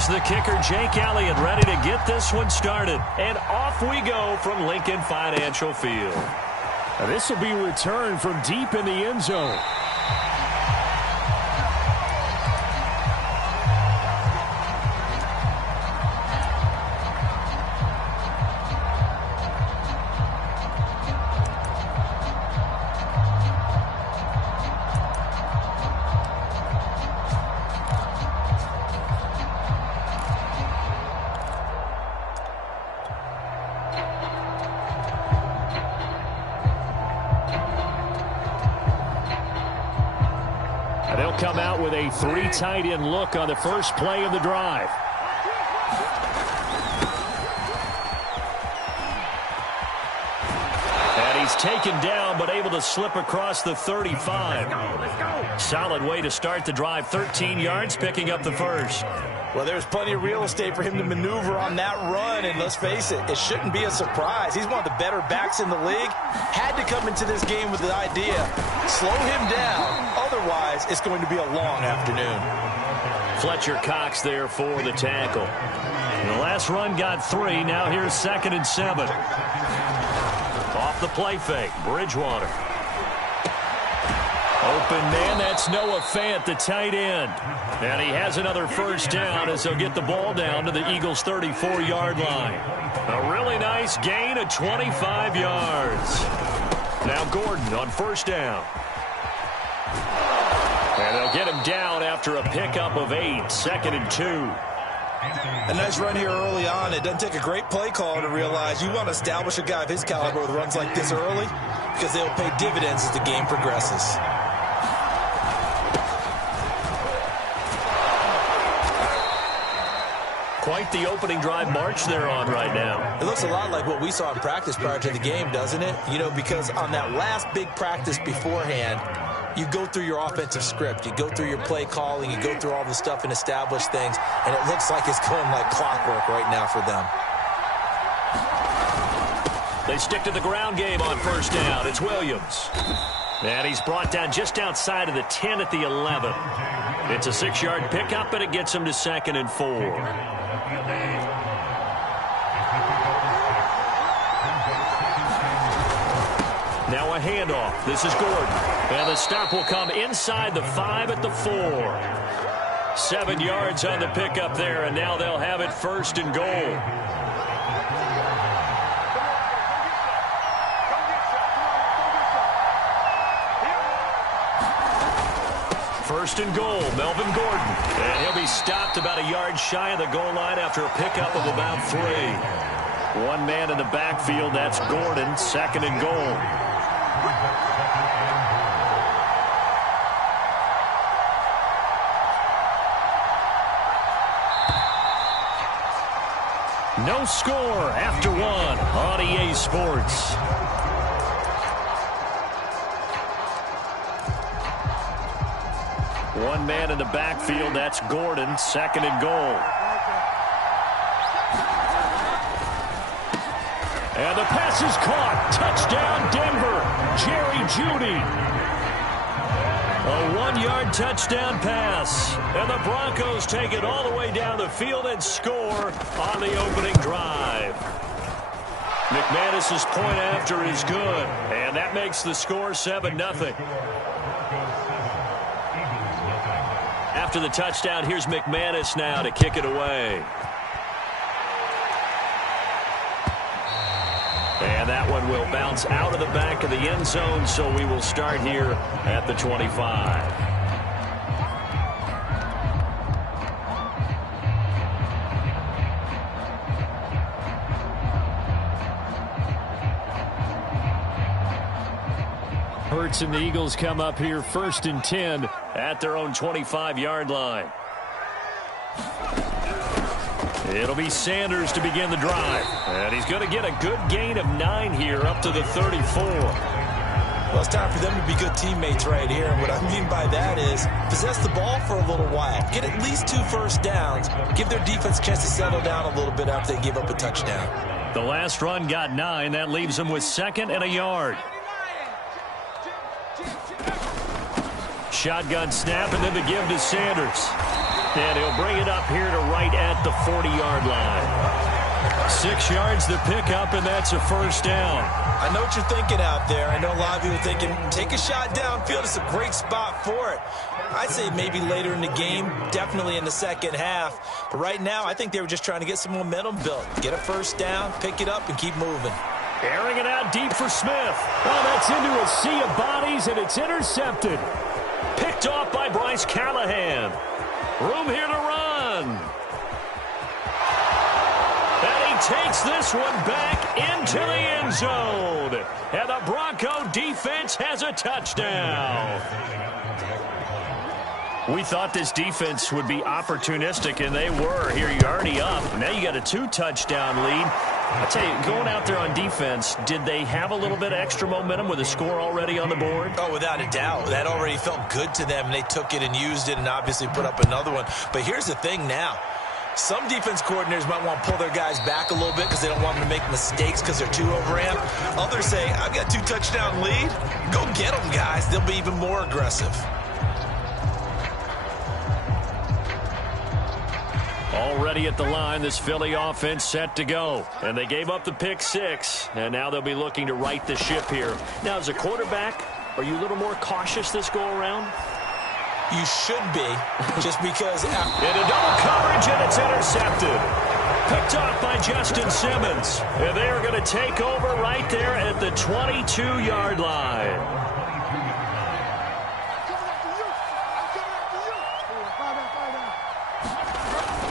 Here's the kicker, Jake Elliott, ready to get this one started. And off we go from Lincoln Financial Field. This will be returned from deep in the end zone. They'll come out with a 3 tight end look on the first play of the drive. And he's taken down but able to slip across the 35. Let's go. Solid way to start the drive. 13 yards, picking up the first. Well, there's plenty of real estate for him to maneuver on that run, and let's face it, it shouldn't be a surprise. He's one of the better backs in the league. Had to come into this game with the idea, slow him down, otherwise it's going to be a long afternoon. Fletcher Cox there for the tackle. The last run got 3, now here's 2nd and 7. Off the play fake, Bridgewater. Open man, that's Noah Fant, the tight end. And he has another first down as they'll get the ball down to the Eagles' 34-yard line. A really nice gain of 25 yards. Now Gordon on first down. And they'll get him down after a pickup of 8, 2nd and 2. A nice run here early on. It doesn't take a great play call to realize you want to establish a guy of his caliber with runs like this early because they'll pay dividends as the game progresses. Quite the opening drive march they're on right now. It looks a lot like what we saw in practice prior to the game, doesn't it? You know, because on that last big practice beforehand, you go through your offensive script, you go through your play calling, you go through all the stuff and establish things, and it looks like it's going like clockwork right now for them. They stick to the ground game on first down. It's Williams. And he's brought down just outside of the 10 at the 11. It's a 6-yard pickup, and it gets him to 2nd and 4. Now a handoff. This is Gordon. And the stop will come inside the 5 at the 4. 7 yards on the pickup there, and now they'll have it 1st and goal. First and goal, Melvin Gordon. And he'll be stopped about a yard shy of the goal line after a pickup of about 3. One man in the backfield, that's Gordon, 2nd and goal. No score after 1 on EA Sports. One man in the backfield, that's Gordon, 2nd and goal. And the pass is caught. Touchdown, Denver. Jerry Jeudy. A 1-yard touchdown pass. And the Broncos take it all the way down the field and score on the opening drive. McManus's point after is good. And that makes the score 7-0. After the touchdown, here's McManus now to kick it away. And that one will bounce out of the back of the end zone, so we will start here at the 25. Hurts and the Eagles come up here 1st and 10 at their own 25-yard line. It'll be Sanders to begin the drive. And he's going to get a good gain of 9 here up to the 34. Well, it's time for them to be good teammates right here. And what I mean by that is possess the ball for a little while. Get at least 2 first downs. Give their defense a chance to settle down a little bit after they give up a touchdown. The last run got 9. That leaves them with 2nd and a yard. Shotgun snap, and then the give to Sanders. And he'll bring it up here to right at the 40-yard line. 6 yards the pickup, and that's a first down. I know what you're thinking out there. I know a lot of you are thinking, take a shot downfield. It's a great spot for it. I'd say maybe later in the game, definitely in the second half. But right now, I think they were just trying to get some momentum built. Get a first down, pick it up, and keep moving. Airing it out deep for Smith. Oh, that's into a sea of bodies, and it's intercepted. Picked off by Bryce Callahan. Room here to run. And he takes this one back into the end zone. And the Bronco defense has a touchdown. We thought this defense would be opportunistic, and they were. Here you're already up. Now you got a 2-touchdown lead. I tell you, going out there on defense, did they have a little bit of extra momentum with a score already on the board? Oh, without a doubt. That already felt good to them. They took it and used it and obviously put up another one. But here's the thing now. Some defense coordinators might want to pull their guys back a little bit because they don't want them to make mistakes because they're too overamped. Others say, I've got 2-touchdown lead. Go get them, guys. They'll be even more aggressive. Already at the line, this Philly offense set to go. And they gave up the pick 6, and now they'll be looking to right the ship here. Now, as a quarterback, are you a little more cautious this go-around? You should be, just because... Into double coverage, and it's intercepted. Picked off by Justin Simmons. And they are going to take over right there at the 22-yard line.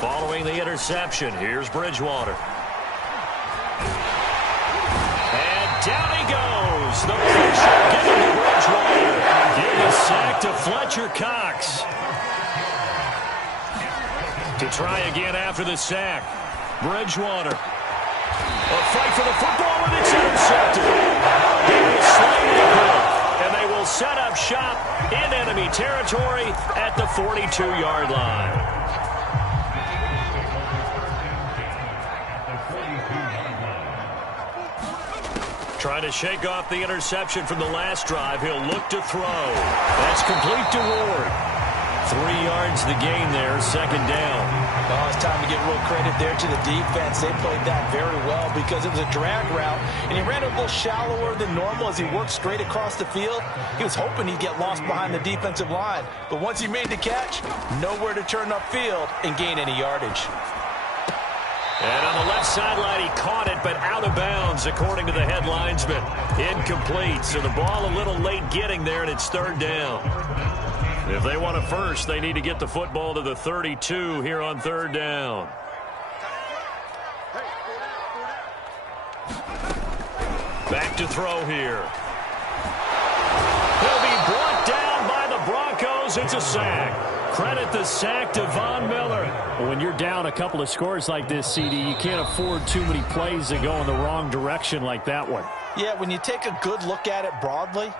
Following the interception, here's Bridgewater. And down he goes. The pressure getting to Bridgewater. Give the sack to Fletcher Cox. To try again after the sack. Bridgewater. A fight for the football, and it's intercepted. He will slide it, and they will set up shop in enemy territory at the 42-yard line. Trying to shake off the interception from the last drive. He'll look to throw. That's complete to Ward. 3 yards the gain there, second down. Oh, it's time to give real credit there to the defense. They played that very well because it was a drag route, and he ran a little shallower than normal as he worked straight across the field. He was hoping he'd get lost behind the defensive line, but once he made the catch, nowhere to turn upfield and gain any yardage. And on the left sideline, he caught it, but out of bounds, according to the head linesman. Incomplete, so the ball a little late getting there, and it's third down. If they want a first, they need to get the football to the 32 here on third down. Back to throw here. He'll be brought down by the Broncos. It's a sack. Credit the sack to Von Miller. When you're down a couple of scores like this, CD, you can't afford too many plays that go in the wrong direction like that one. Yeah, when you take a good look at it broadly,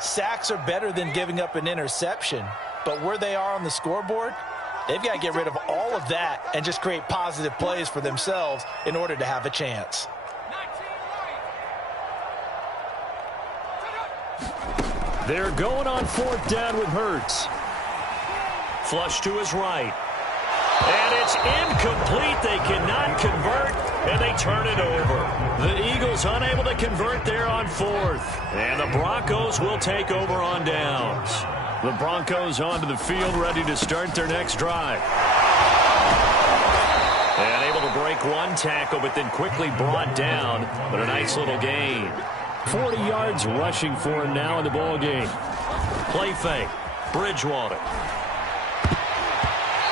sacks are better than giving up an interception. But where they are on the scoreboard, they've got to get rid of all of that and just create positive plays for themselves in order to have a chance. They're going on fourth down with Hurts. Flush to his right. And it's incomplete. They cannot convert, and they turn it over. The Eagles unable to convert there on fourth. And the Broncos will take over on downs. The Broncos onto the field, ready to start their next drive. And able to break one tackle, but then quickly brought down. But a nice little gain. 40 yards rushing for him now in the ball game. Play fake. Bridgewater.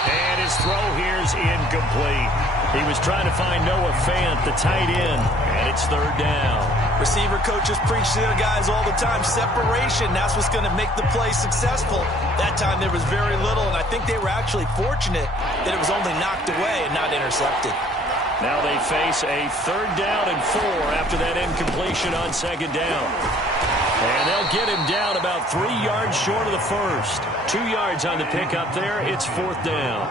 And his throw here's incomplete. He was trying to find Noah Fant, the tight end, and it's third down. Receiver coaches preach to their guys all the time. Separation, that's what's going to make the play successful. That time there was very little, and I think they were actually fortunate that it was only knocked away and not intercepted. Now they face a third down and 4 after that incompletion on second down. And they'll get him down about 3 yards short of the first. 2 yards on the pickup there. It's fourth down.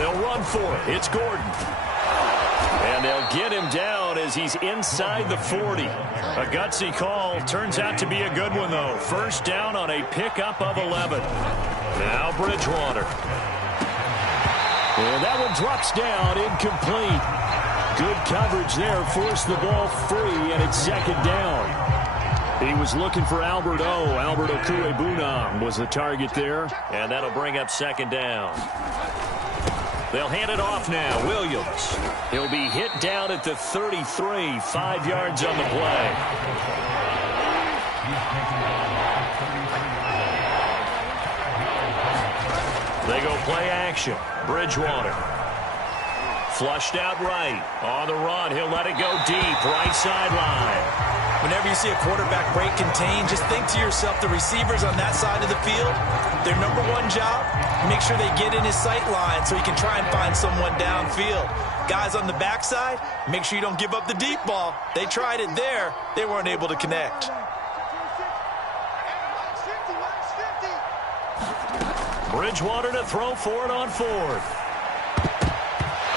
They'll run for it. It's Gordon. And they'll get him down as he's inside the 40. A gutsy call. Turns out to be a good one, though. First down on a pickup of 11. Now Bridgewater. And that one drops down, incomplete. Good coverage there, forced the ball free, and it's second down. He was looking for Albert O. Albert Okuebunam was the target there, and that'll bring up second down. They'll hand it off now. Williams. He'll be hit down at the 33, 5 yards on the play. They go play action. Bridgewater. Flushed out right. On the run, he'll let it go deep. Right sideline. Whenever you see a quarterback break contain, just think to yourself, the receivers on that side of the field, their number one job, make sure they get in his sight line so he can try and find someone downfield. Guys on the backside, make sure you don't give up the deep ball. They tried it there. They weren't able to connect. Bridgewater to throw for it on fourth.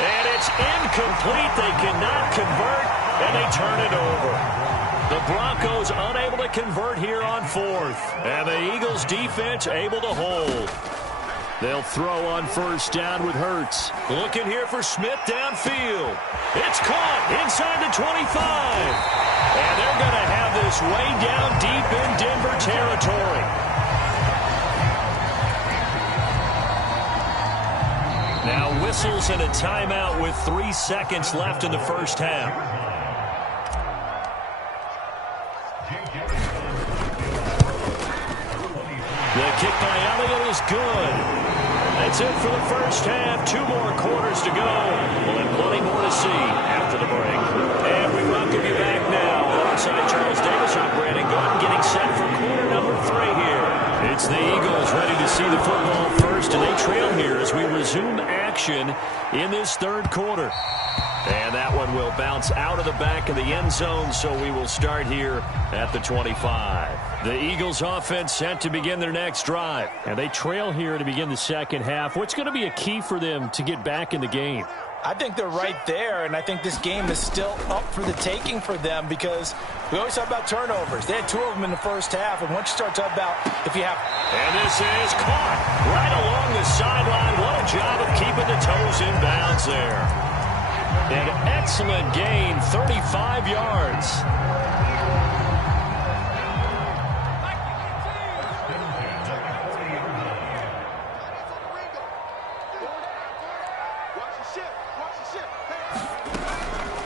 And it's incomplete. They cannot convert, and they turn it over. The Broncos unable to convert here on fourth. And the Eagles defense able to hold. They'll throw on first down with Hurts. Looking here for Smith downfield. It's caught inside the 25. And they're going to have this way down deep in Denver territory. Now whistles and a timeout with 3 seconds left in the first half. The kick by Elliott is good. That's it for the first half. 2 more quarters to go. We'll have plenty more to see after the break. And we welcome you back now. Alongside Charles Davis, I'm Brandon Gordon, getting set for quarter number 3 here. It's the Eagles ready to see the football first, and they trail here as we resume action in this third quarter. And that one will bounce out of the back of the end zone, so we will start here at the 25. The Eagles offense set to begin their next drive. And they trail here to begin the second half. What's going to be a key for them to get back in the game? I think they're right there, and I think this game is still up for the taking for them because we always talk about turnovers. They had 2 of them in the first half, and once you start talking about if you have... And this is caught right along the sideline. What a job of keeping the toes in bounds there. An excellent gain, 35 yards.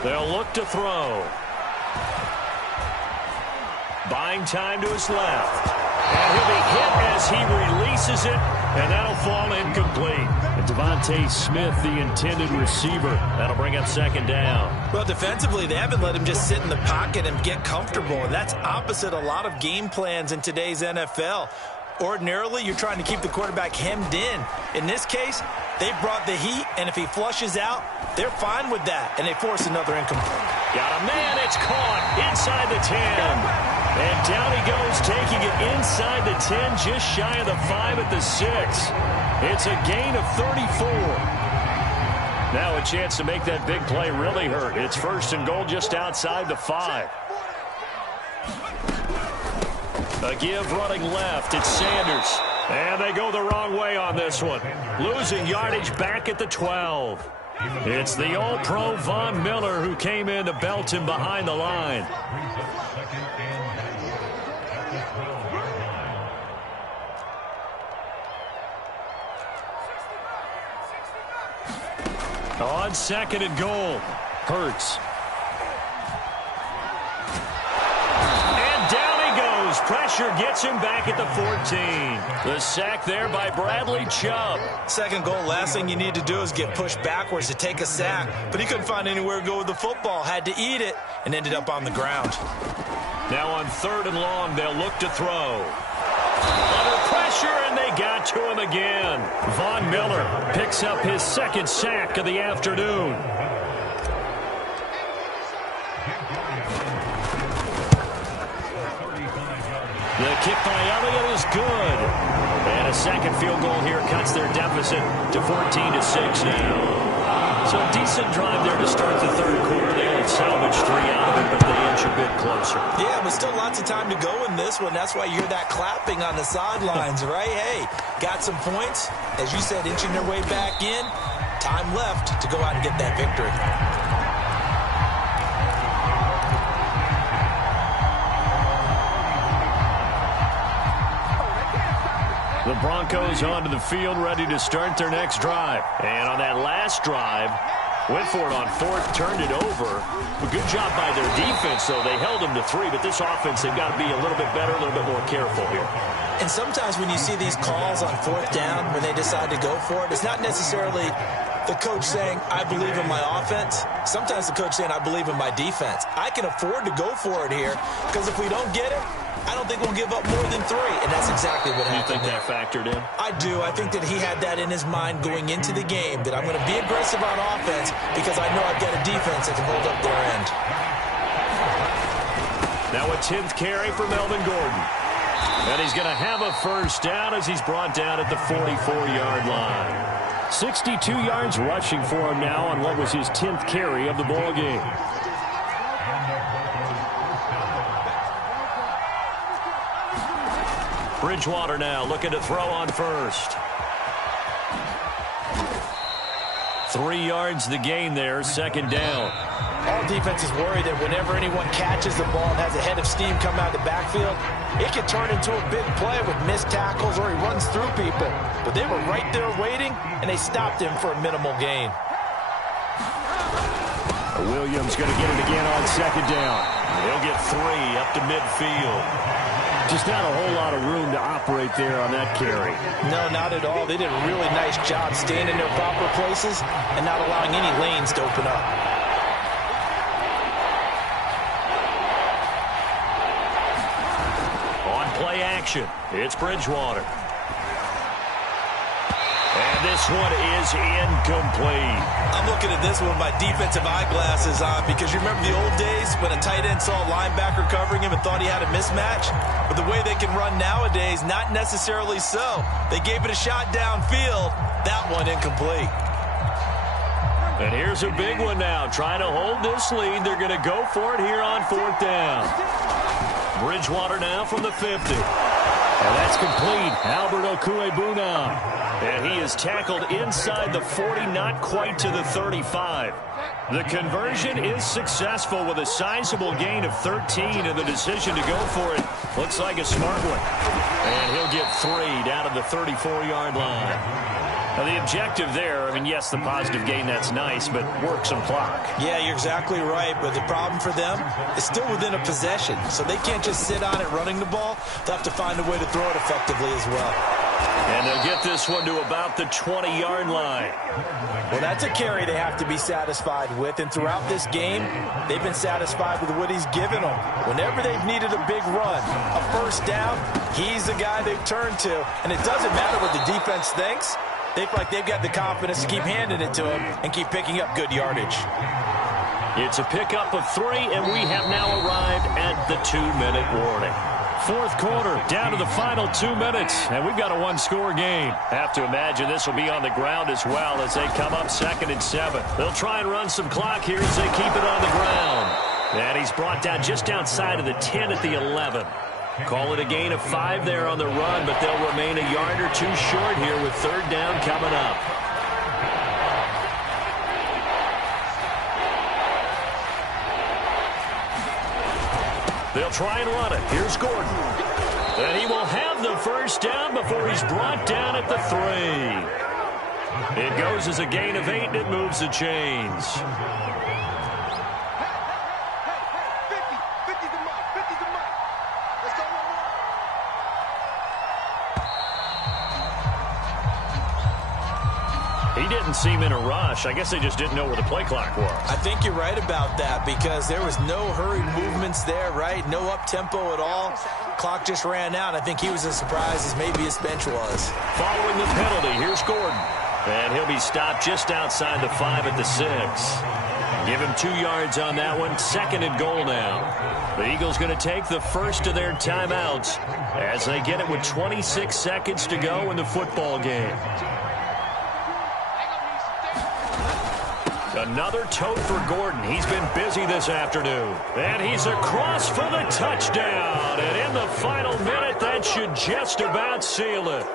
They'll look to throw. Buying time to his left. And he'll be hit as he releases it, and that'll fall incomplete. And Devontae Smith, the intended receiver. That'll bring up second down. Well, defensively, they haven't let him just sit in the pocket and get comfortable, and that's opposite a lot of game plans in today's NFL. Ordinarily, you're trying to keep the quarterback hemmed in. In this case, they brought the heat, and if he flushes out, they're fine with that, and they force another incomplete. Got a man, it's caught inside the 10. And down he goes, taking it inside the 10, just shy of the 5 at the 6. It's a gain of 34. Now a chance to make that big play really hurt. It's first and goal just outside the 5. A give running left. It's Sanders. And they go the wrong way on this one. Losing yardage back at the 12. It's the All-Pro Von Miller who came in to belt him behind the line. On second and goal, Hurts. And down he goes. Pressure gets him back at the 14. The sack there by Bradley Chubb. Second goal, last thing you need to do is get pushed backwards to take a sack. But he couldn't find anywhere to go with the football. Had to eat it and ended up on the ground. Now on third and long, they'll look to throw. Under pressure, and they got to him again. Von Miller picks up his second sack of the afternoon. The kick by Elliott is good. And a second field goal here cuts their deficit to 14-6 now. So a decent drive there to start the third quarter. They only salvaged 3 out of it, but they inch a bit closer. Yeah, but still lots of time to go in this one. That's why you hear that clapping on the sidelines, right? Hey, got some points. As you said, inching their way back in. Time left to go out and get that victory. The Broncos onto the field, ready to start their next drive. And on that last drive, went for it on fourth, turned it over. A good job by their defense, though. They held them to 3, but this offense, they've got to be a little bit better, a little bit more careful here. And sometimes when you see these calls on fourth down, when they decide to go for it, it's not necessarily the coach saying, I believe in my offense. Sometimes the coach saying, I believe in my defense. I can afford to go for it here, because if we don't get it, I don't think we'll give up more than 3, and that's exactly what happened. You think that factored in? I do. I think that he had that in his mind going into the game, that I'm going to be aggressive on offense because I know I've got a defense that can hold up their end. Now a 10th carry for Melvin Gordon. And he's going to have a first down as he's brought down at the 44-yard line. 62 yards rushing for him now on what was his 10th carry of the ball game. Bridgewater now looking to throw on first. 3 yards the gain there, second down. All defenses worry that whenever anyone catches the ball and has a head of steam come out of the backfield, it can turn into a big play with missed tackles or he runs through people. But they were right there waiting, and they stopped him for a minimal gain. Williams going to get it again on second down. He'll get 3 up to midfield. Just not a whole lot of room to operate there on that carry. No, not at all. They did a really nice job staying in their proper places and not allowing any lanes to open up. On play action, it's Bridgewater. And this one is incomplete. I'm looking at this one with my defensive eyeglasses on because you remember the old days when a tight end saw a linebacker covering him and thought he had a mismatch? But the way they can run nowadays, not necessarily so. They gave it a shot downfield. That one incomplete. And here's a big one now. Trying to hold this lead. They're going to go for it here on fourth down. Bridgewater now from the 50. And that's complete. Albert Okuebuna. And he is tackled inside the 40, not quite to the 35. The conversion is successful with a sizable gain of 13, and the decision to go for it looks like a smart one. And he'll get 3 down to the 34-yard line. Now, the objective there, I mean, yes, the positive gain, that's nice, but work some clock. Yeah, you're exactly right, but the problem for them is still within a possession, so they can't just sit on it running the ball. They'll have to find a way to throw it effectively as well. And they'll get this one to about the 20-yard line. Well, that's a carry they have to be satisfied with, and throughout this game, they've been satisfied with what he's given them. Whenever they've needed a big run, a first down, he's the guy they've turned to, and it doesn't matter what the defense thinks. They feel like they've got the confidence to keep handing it to him and keep picking up good yardage. It's a pickup of 3, and we have now arrived at the 2-minute warning. Fourth quarter, down to the final 2 minutes, and we've got a one-score game. Have to imagine this will be on the ground as well as they come up 2nd and 7. They'll try and run some clock here as they keep it on the ground. And he's brought down just outside of the 10 at the 11. Call it a gain of 5 there on the run, but they'll remain a yard or 2 short here with third down coming up. They'll try and run it. Here's Gordon. And he will have the first down before he's brought down at the 3. It goes as a gain of 8, and it moves the chains. He didn't seem in a rush. I guess they just didn't know where the play clock was. I think you're right about that because there was no hurried movements there, right? No up-tempo at all. Clock just ran out. I think he was as surprised as maybe his bench was. Following the penalty, here's Gordon. And he'll be stopped just outside the 5 at the 6. Give him 2 yards on that one. 2nd and goal now. The Eagles going to take the first of their timeouts as they get it with 26 seconds to go in the football game. Another tote for Gordon. He's been busy this afternoon. And he's across for the touchdown. And in the final minute, that should just about seal it.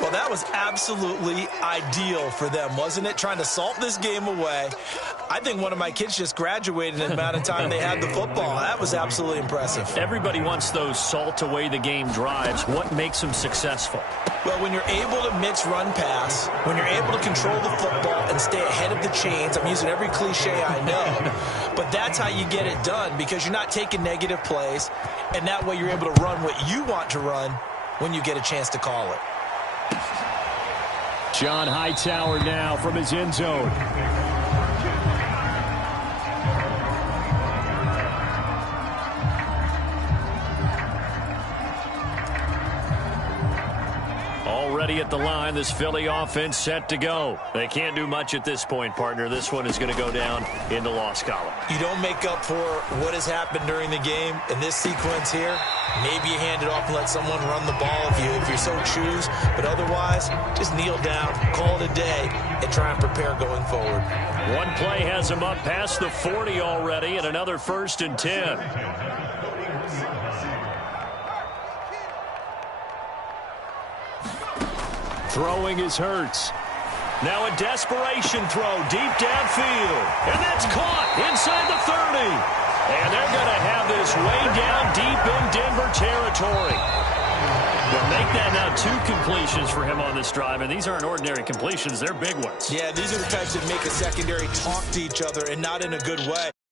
Well, that was absolutely ideal for them, wasn't it? Trying to salt this game away. I think one of my kids just graduated in the amount of time they had the football. That was absolutely impressive. Everybody wants those salt away the game drives. What makes them successful? Well, when you're able to mix run pass, when you're able to control the football and stay ahead of the chains, I'm using every cliche I know, but that's how you get it done because you're not taking negative plays, and that way you're able to run what you want to run when you get a chance to call it. John Hightower now from his end zone. Already at the line, this Philly offense set to go. They can't do much at this point, partner. This one is going to go down in the loss column. You don't make up for what has happened during the game in this sequence here. Maybe you hand it off and let someone run the ball if you so choose. But otherwise, just kneel down, call it a day, and try and prepare going forward. One play has him up past the 40 already, and another 1st and 10. Throwing is Hurts. Now a desperation throw deep downfield. And that's caught inside the 30. And they're going to have this way down deep in Denver territory. They'll make that now 2 completions for him on this drive. And these aren't ordinary completions. They're big ones. Yeah, these are the types that make a secondary talk to each other and not in a good way.